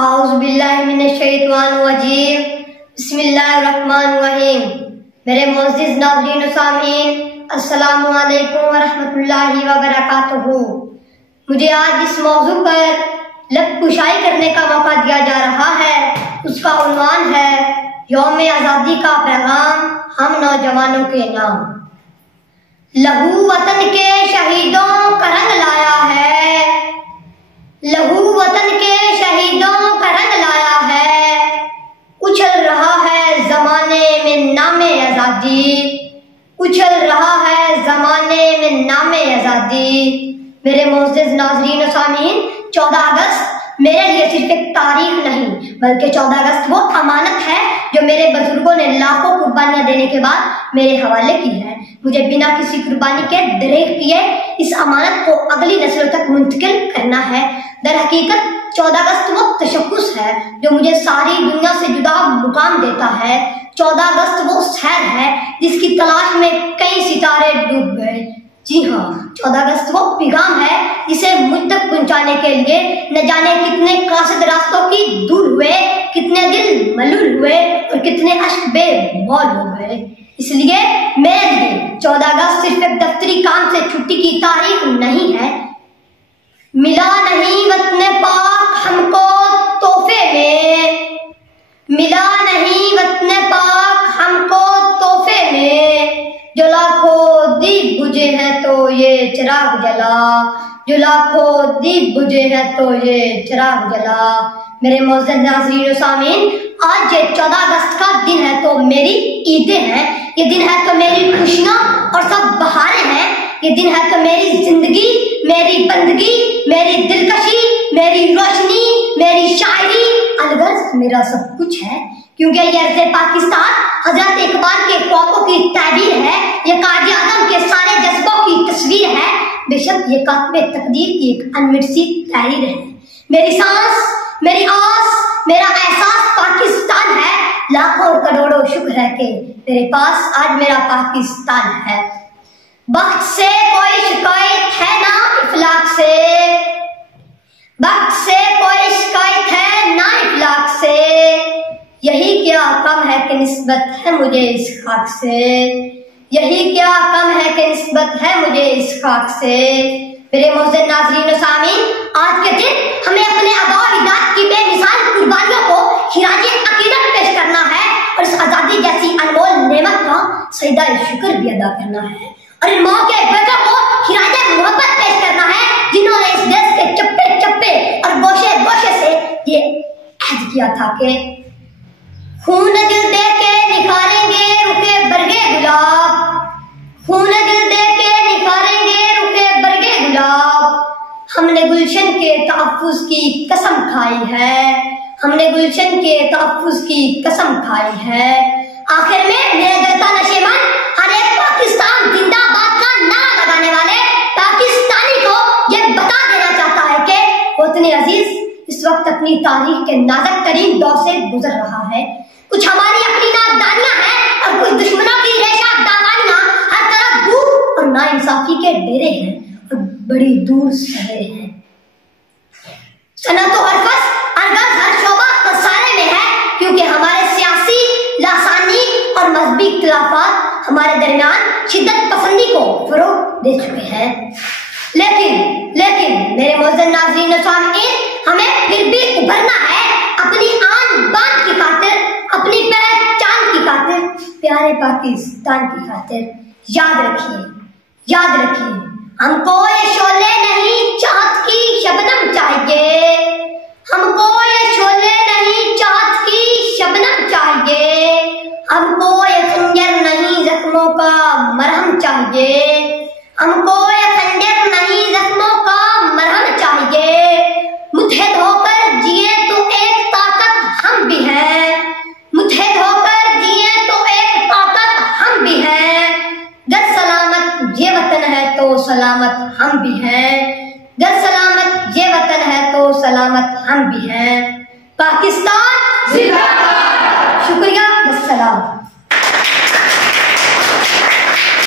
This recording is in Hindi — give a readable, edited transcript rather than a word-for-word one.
औज़ुबिल्लाहिमिनश्शैतानिर्रजीम बिस्मिल्लाहिर्रहमानिर्रहीम। मेरे मोअज़्ज़िज़ नाज़रीन व सामीन, अस्सलामु अलैकुम व रहमतुल्लाहि व बरकातुहू। मुझे आज इस मौजू पर लब कुशाई करने का मौका दिया जा रहा है। उसका उन्वान है यौम आज़ादी का पैगाम हम नौजवानों के नाम। लहू वतन के शहीदों का रंग लाया है, लहू वतन के शहीदों का रंग लाया है। उछल रहा है जमाने में नामे आजादी, उछल रहा है जमाने में नामे आजादी। मेरे मोअज़्ज़िज़ नाज़रीन व सामीन, 14 अगस्त मेरे लिए सिर्फ एक तारीख नहीं बल्कि 14 अगस्त वो अमानत है जो मेरे बुजुर्गों ने लाखों कुर्बानियां देने के बाद मेरे हवाले की है। मुझे बिना किसी कुर्बानी के दरेक किए इस अमानत को अगली नस्लों तक मुंतकिल करना है। दर हकीकत 14 अगस्त वो तशक्कुस है जो मुझे सारी दुनिया से जुदा मुकाम देता है। 14 अगस्त वो शहर है जिसकी तलाश में कई सितारे डूब गए। जी हाँ, 14 अगस्त वो पैगाम है जिसे मुझ तक पहुंचाने के लिए न जाने कितने कासिद रास्तों की दूर हुए, कितने दिल मलूल हुए और कितने अश्क बेमौल हो गए। इसलिए मेरे लिए 14 अगस्त सिर्फ एक दफ्तरी काम से छुट्टी की तारीख नहीं है। मिला नहीं वतन पाक हमको तोहफे में, मिला नहीं वतन पाक हमको तोहफे में। जो लाखों दीप बुझे हैं तो ये चिराग जला, जो लाखों दीप बुझे हैं तो ये चिराग जला। मेरे मोअज़्ज़िज़ नाज़रीन व सामीन, आज ये 14 अगस्त का दिन है तो मेरी ईदें हैं, ये दिन है तो मेरी खुशियां और सब बहारें हैं। ये दिन है तो मेरी जिंदगी, मेरी बंदगी, मेरी दिलकशी, मेरी रोशनी, मेरी शायरी, अलगर्ज मेरा सब कुछ है। क्योंकि ये अर्ज़े पाकिस्तान हज़रत इकबाल के ख्वाबों की ताबीर है, ये काज़ी आज़म के सारे जज्बों की तस्वीर है। बेशक ये कातिबे तकदीर की एक अनमिट सी तहरीर है। मेरी सांस, मेरी आस, मेरा एहसास पाकिस्तान है। लाखों और करोड़ों शुक्र है कि मेरे पास आज मेरा पाकिस्तान है। वक्त से कोई शिकायत है ना इफलाक से, वक्त से कोई शिकायत है ना इफलाक से। यही क्या कम है कि निस्बत है मुझे इस खाक से, यही क्या कम है कि निस्बत है मुझे इस खाक से। मेरे मोअज़्ज़िज़ नाज़रीन व सामीन, आज के दिन हमें अपने आबा अजदाद की बेमिसाल कुर्बानियों को खिराजे अकीदत पेश करना है और इस आज़ादी जैसी अनमोल नेमत का सजदा शुक्र भी अदा करना है और इन माँ के बेटों को खिराजे मोहब्बत पेश करना है जिन्होंने इस देश के चप्पे चप्पे और गोशे गोशे से ये अहद किया था कि खून दिल दे के निखारेंगे रुखे बरगे गुलाब, खून दिल दे के निखारेंगे रुखे बरगे गुलाब। हमने गुलशन के तहफ़्फ़ुज़ की कसम खाई है, हमने गुलशन के तहफ़्फ़ुज़ की कसम खाई है। आखिर में मेरे जलता नशेमन हर एक पाकिस्तान जिंदाबाद का नारा लगाने वाले पाकिस्तानी को यह बता देना चाहता है कि वतन अजीज इस वक्त अपनी तारीख के नाज़ुक तरीन दौर से गुजर रहा है। कुछ हमारी अपनी नादानियां हैं और कुछ दुश्मनों की रेशा दावानियां। हर तरफ भूख और नाइंसाफी के डेरे हैं और बड़ी दूर शहरे हैं। सनत और अर्गज हर शोबा खसारे में है क्योंकि हमारे सियासी लासानी और मजहबी इख्तिलाफात हमारे दरमियान शिद्दत पसंदी को फरोग दे चुके हैं। लेकिन मेरे मोअज़्ज़िज़ नाज़रीन व सामीन, हमें फिर भी उभरना है अपनी आन बान की खातिर, अपनी पहचान की खातिर, प्यारे पाकिस्तान की खातिर। याद रखिए, याद रखिए, हमको ये शोले नहीं चाहत की शबनम चाहिए, हमको ये शोले नहीं चाहत की शबनम चाहिए। हमको ये खंजर नहीं जख्मों का मरहम चाहिए, हमको ये खंजर नहीं जख्मों का मरहम चाहिए। मुत्तहिद होकर जिए तो एक ताकत हम भी हैं, मुत्तहिद होकर जिए तो एक ताकत हम भी हैं। गर सलामत ये वतन है तो सलामत हम भी हैं, गर सलामत ये वतन है तो सलामत हम भी हैं। पाकिस्तान जिंदाबाद। शुक्रिया, अस्सलाम।